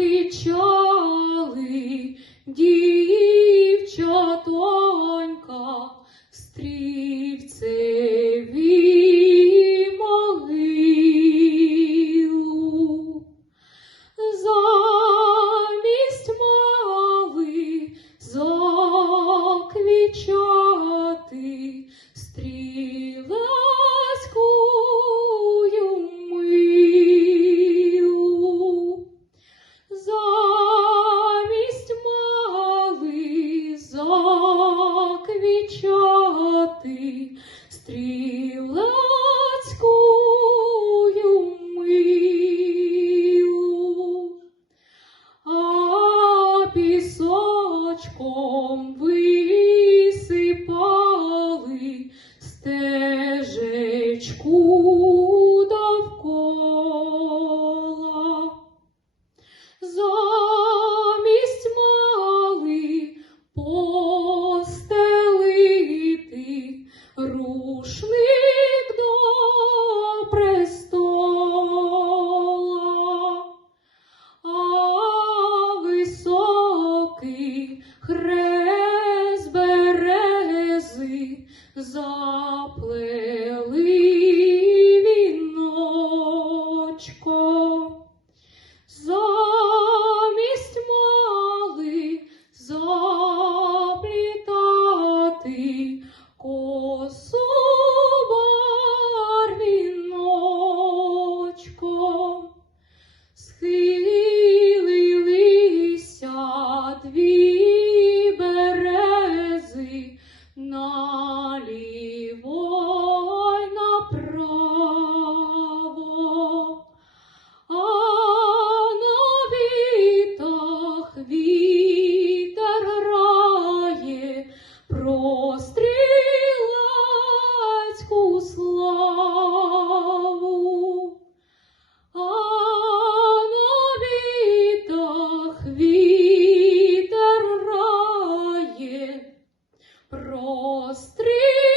Ти чоли, діти. зустрічати стрілецькою милу, а пісочком висипали стежечку довкола. схилилися дві. Острий